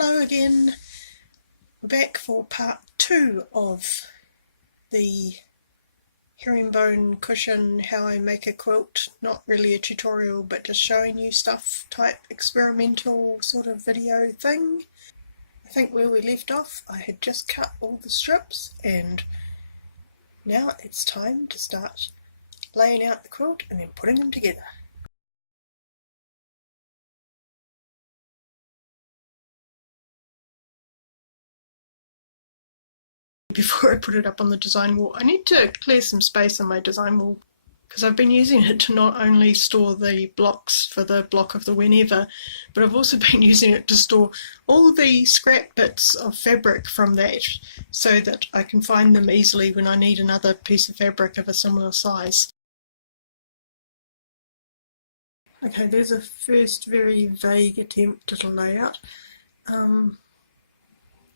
Hello again. We're back for part 2 of the herringbone cushion how I make a quilt. Not really a tutorial, but just showing you stuff type experimental sort of video thing. I think where we left off I had just cut all the strips and now it's time to start laying out the quilt and then putting them together. Before I put it up on the design wall, I need to clear some space on my design wall because I've been using it to not only store the blocks for the block of the whenever, but I've also been using it to store all the scrap bits of fabric from that so that I can find them easily when I need another piece of fabric of a similar size. Okay, there's a first very vague attempt at a layout.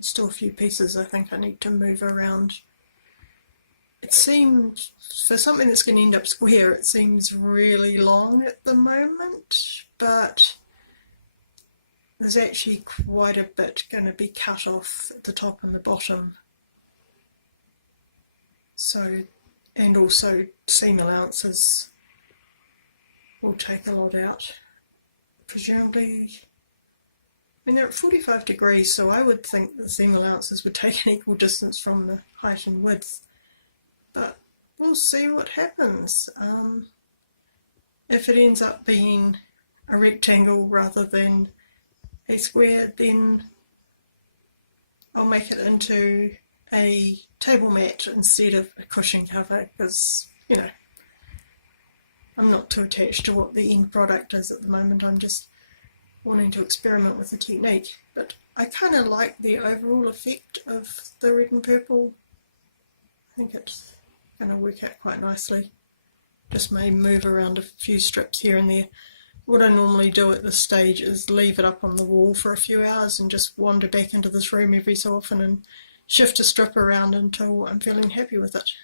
Still a few pieces I think I need to move around. It seems, for something that's going to end up square, it seems really long at the moment, but there's actually quite a bit going to be cut off at the top and the bottom. So, and also seam allowances will take a lot out. Presumably, I mean, they're at 45 degrees, so I would think the seam allowances would take an equal distance from the height and width. But we'll see what happens. If it ends up being a rectangle rather than a square, then I'll make it into a table mat instead of a cushion cover because, you know, I'm not too attached to what the end product is at the moment. I'm just wanting to experiment with the technique, but I kind of like the overall effect of the red and purple. I think it's going to work out quite nicely. Just may move around a few strips here and there. What I normally do at this stage is leave it up on the wall for a few hours and just wander back into this room every so often and shift a strip around until I'm feeling happy with it.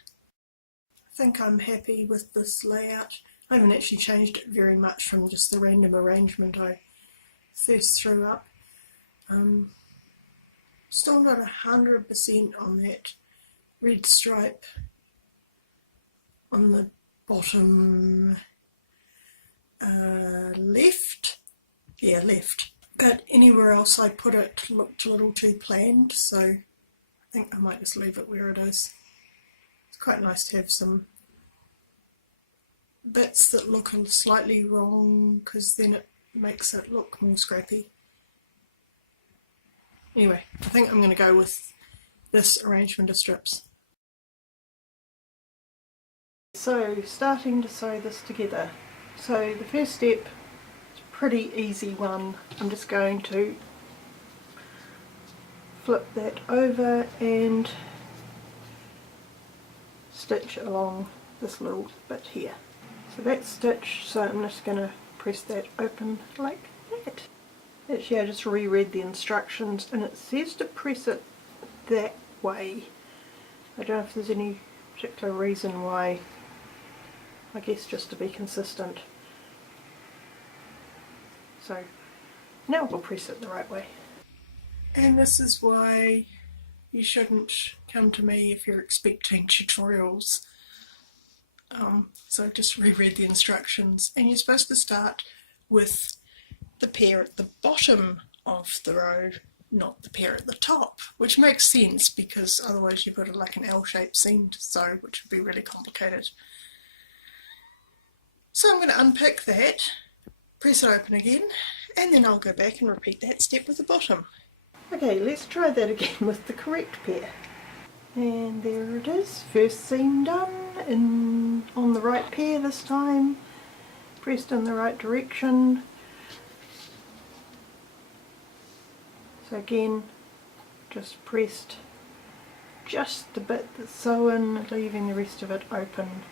I think I'm happy with this layout. I haven't actually changed it very much from just the random arrangement I first threw up. Still not 100% on that red stripe on the bottom left. Yeah, left. But anywhere else I put it looked a little too planned, so I think I might just leave it where it is. It's quite nice to have some bits that look slightly wrong because then it makes it look more scrappy. Anyway, I think I'm going to go with this arrangement of strips. So, starting to sew this together. So the first step is a pretty easy one. I'm just going to flip that over and stitch along this little bit here. So that's stitched, so I'm just going to press that open like that. Actually, I just reread the instructions and it says to press it that way. I don't know if there's any particular reason why. I guess just to be consistent. So now we'll press it the right way. And this is why you shouldn't come to me if you're expecting tutorials. So just reread the instructions, and you're supposed to start with the pair at the bottom of the row, not the pair at the top, which makes sense because otherwise you've got like an L-shaped seam to sew, which would be really complicated. So I'm going to unpick that, press it open again, and then I'll go back and repeat that step with the bottom. Okay, let's try that again with the correct pair. And there it is, first seam done, on the right pair this time, pressed in the right direction. So again, just pressed just the bit that's sewn, leaving the rest of it open.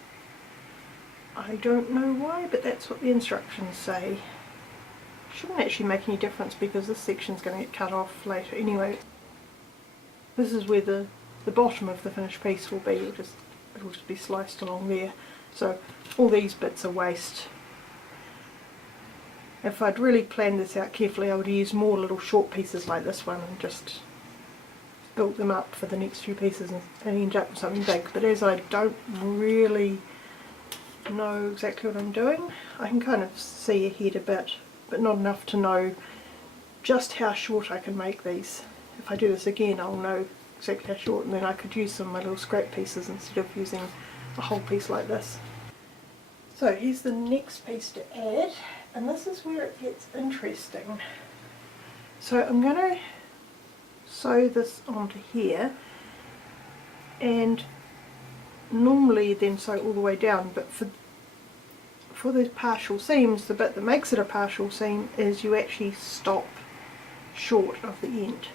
I don't know why, but that's what the instructions say. Shouldn't actually make any difference because this section's going to get cut off later anyway. This is where the bottom of the finished piece will be. It'll just be sliced along there. So all these bits are waste. If I'd really planned this out carefully, I would use more little short pieces like this one and just built them up for the next few pieces and end up with something big. But as I don't really know exactly what I'm doing, I can kind of see ahead a bit, but not enough to know just how short I can make these. If I do this again, I'll know exactly how short, and then I could use some of my little scrap pieces instead of using a whole piece like this. So here's the next piece to add, and this is where it gets interesting. So I'm going to sew this onto here, and normally then sew all the way down, but for the partial seams, the bit that makes it a partial seam is you actually stop short of the end.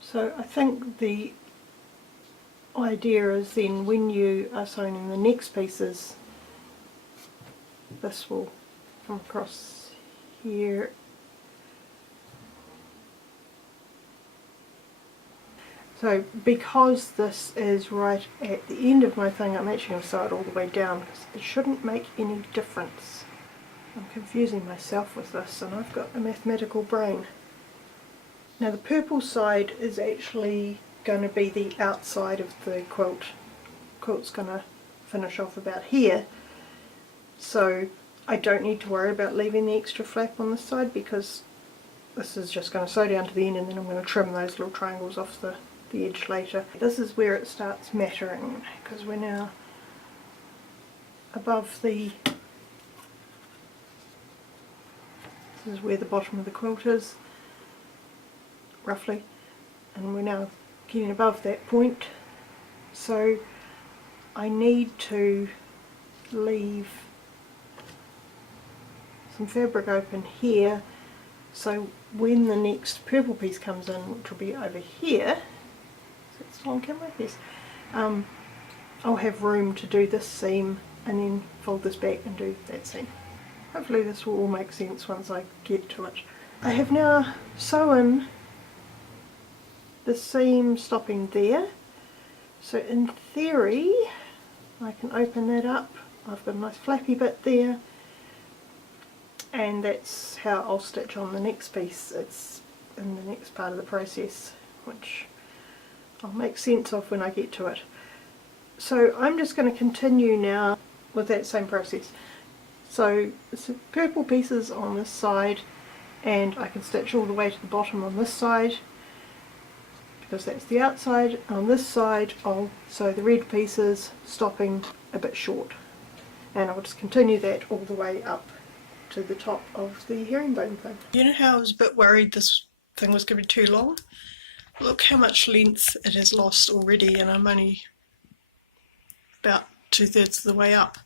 So I think the idea is then when you are sewing in the next pieces, this will come across here. So because this is right at the end of my thing, I'm actually going to sew it all the way down because it shouldn't make any difference. I'm confusing myself with this, and I've got a mathematical brain. Now the purple side is actually going to be the outside of the quilt. The quilt's going to finish off about here, so I don't need to worry about leaving the extra flap on this side because this is just going to sew down to the end, and then I'm going to trim those little triangles off the edge later. This is where it starts mattering because we're now above the, this is where the bottom of the quilt is roughly, and we're now getting above that point, so I need to leave some fabric open here, so when the next purple piece comes in, which will be over here, so it's on camera, yes, I'll have room to do this seam and then fold this back and do that seam. Hopefully this will all make sense once I get to it. I have now sewn the seam stopping there, so in theory I can open that up. I've got a nice flappy bit there, and that's how I'll stitch on the next piece. It's in the next part of the process, which I'll make sense of when I get to it. So I'm just going to continue now with that same process. So some purple pieces on this side, and I can stitch all the way to the bottom on this side because that's the outside. On this side I'll sew the red pieces, stopping a bit short, and I'll just continue that all the way up to the top of the herringbone thing. You know how I was a bit worried this thing was going to be too long? Look how much length it has lost already, and I'm only about 2/3 of the way up.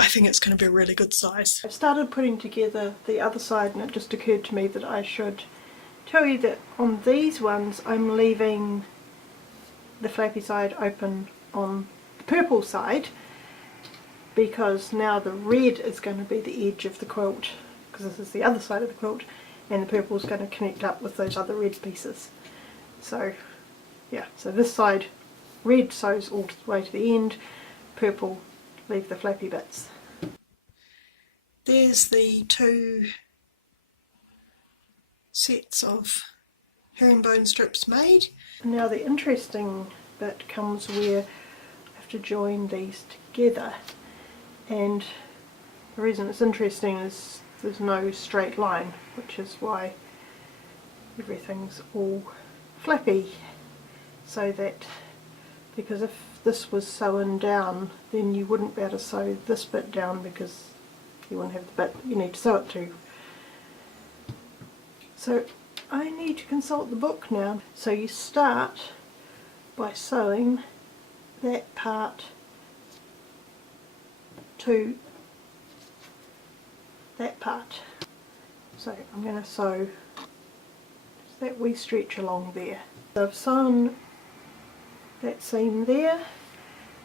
I think it's going to be a really good size. I started putting together the other side, and it just occurred to me that I should tell you that on these ones I'm leaving the flappy side open on the purple side, because now the red is going to be the edge of the quilt, because this is the other side of the quilt, and the purple is going to connect up with those other red pieces. So yeah, so this side red sews all the way to the end, purple leave the flappy bits. There's the two sets of herringbone strips made. Now the interesting bit comes where I have to join these together, and the reason it's interesting is there's no straight line, which is why everything's all flappy, so that, because if this was sewn down then you wouldn't be able to sew this bit down because you wouldn't have the bit that you need to sew it to. So I need to consult the book now. So you start by sewing that part to that part. So I'm going to sew that wee stretch along there. So I've sewn that seam there,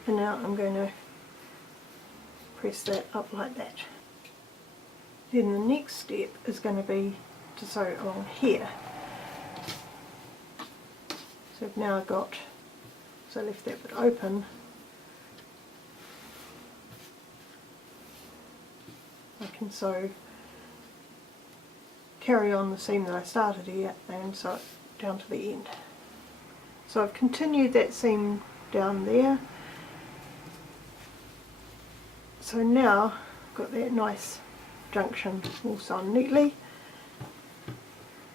and now I'm going to press that up like that. Then the next step is going to be to sew along here. So I've now got, so I left that bit open, I can can sew, carry on the seam that I started here and sew it down to the end. So I've continued that seam down there. So now I've got that nice junction all sewn neatly.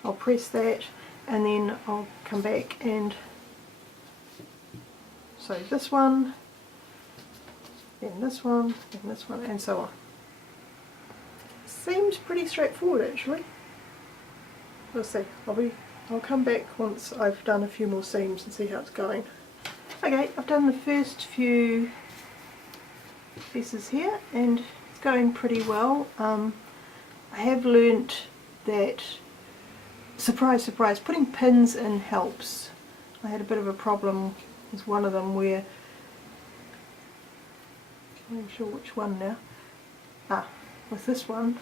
I'll press that and then I'll come back and sew this one, then this one, then this one, and so on. Seems pretty straightforward actually. We'll see. I'll come back once I've done a few more seams and see how it's going. Okay, I've done the first few pieces here and it's going pretty well. I have learnt that, surprise surprise, putting pins in helps. I had a bit of a problem with one of them where, I'm not sure which one now, with this one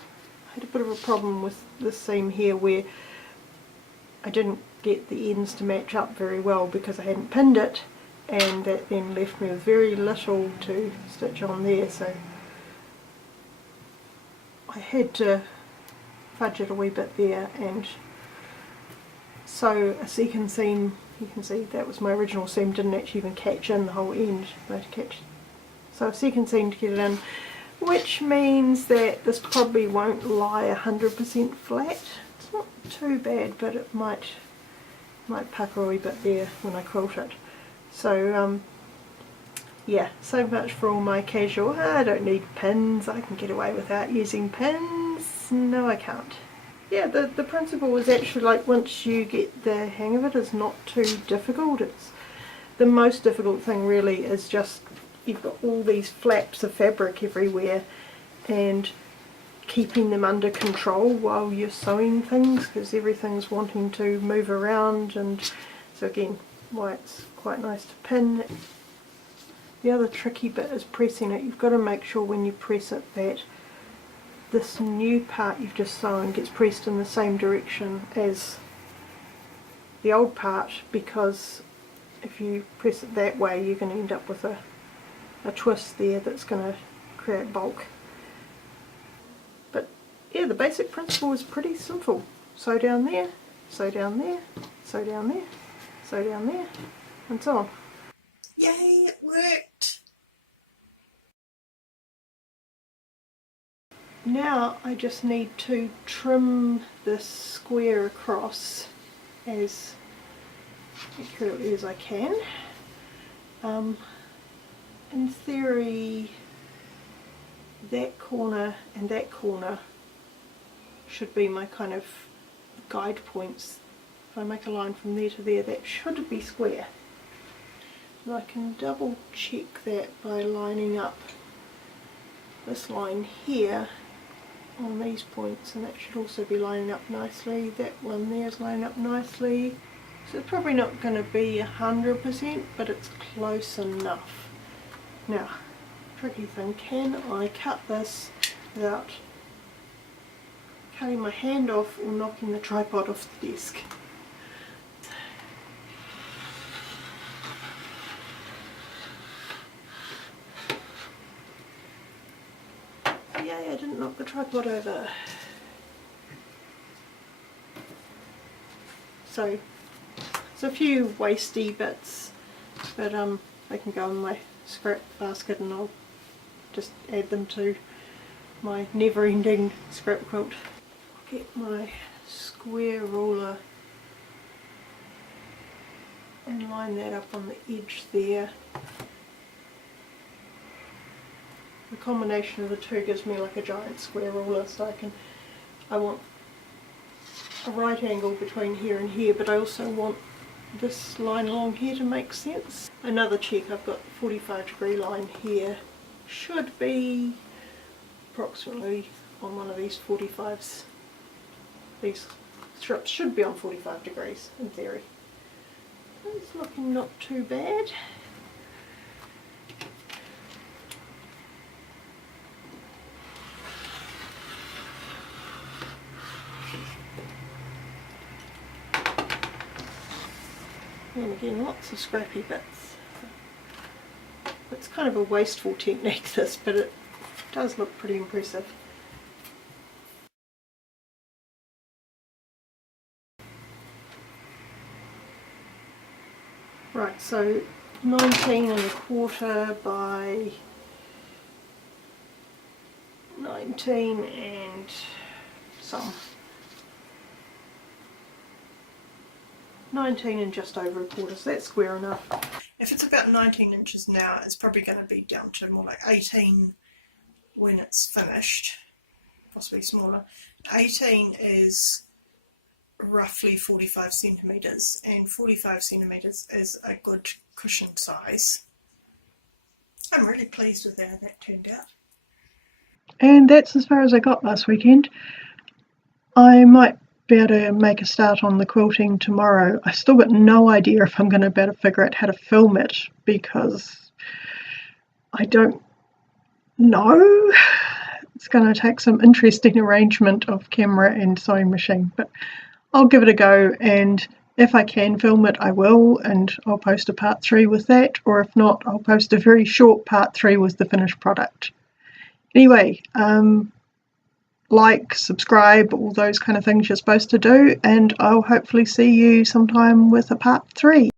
I had a bit of a problem with this seam here where I didn't get the ends to match up very well because I hadn't pinned it, and that then left me with very little to stitch on there, so I had to fudge it a wee bit there and sew a second seam. You can see that was my original seam, didn't actually even catch in the whole end, so a second seam to get it in, which means that this probably won't lie 100% flat. It's not too bad, but it might pucker a wee bit there when I quilt it. So yeah, so much for all my casual, I don't need pins, I can get away without using pins. No, I can't. Yeah, the principle is actually, like, once you get the hang of it, is not too difficult. It's the most difficult thing really is just you've got all these flaps of fabric everywhere and keeping them under control while you're sewing things, because everything's wanting to move around, and so again why it's quite nice to pin. The other tricky bit is pressing it. You've got to make sure when you press it that this new part you've just sewn gets pressed in the same direction as the old part, because if you press it that way you're going to end up with a twist there that's going to create bulk. But yeah, the basic principle is pretty simple. Sew down there, sew down there, sew down there, sew down there, and so on. Yay, it worked! Now I just need to trim this square across as accurately as I can. In theory, that corner and that corner should be my kind of guide points. If I make a line from there to there, that should be square. And I can double check that by lining up this line here on these points, and that should also be lining up nicely. That one there is lining up nicely. So it's probably not going to be 100%, but it's close enough. Now, tricky thing, can I cut this without cutting my hand off or knocking the tripod off the desk? Yay, I didn't knock the tripod over. So, it's a few wasty bits, but they can go in my scrap basket and I'll just add them to my never-ending scrap quilt. I'll get my square ruler and line that up on the edge there. The combination of the two gives me like a giant square ruler, so I want a right angle between here and here, but I also want this line along here to make sense. Another check, I've got 45-degree line here, should be approximately on one of these 45s. These strips should be on 45 degrees in theory. It's looking not too bad. And again, lots of scrappy bits. It's kind of a wasteful technique this, but it does look pretty impressive. Right, so 19 1/4 by 19 and some. 19 and just over 1/4, so that's square enough. If it's about 19 inches now, it's probably going to be down to more like 18 when it's finished, possibly smaller. 18 is roughly 45 centimetres, and 45 centimetres is a good cushion size. I'm really pleased with how that turned out. And that's as far as I got last weekend. I might be able to make a start on the quilting tomorrow. I still got no idea if I'm going to be able to figure out how to film it, because I don't know. It's going to take some interesting arrangement of camera and sewing machine, but I'll give it a go, and if I can film it I will, and I'll post a part 3 with that, or if not I'll post a very short part 3 with the finished product. Anyway, like, subscribe, all those kind of things you're supposed to do, and I'll hopefully see you sometime with a part 3.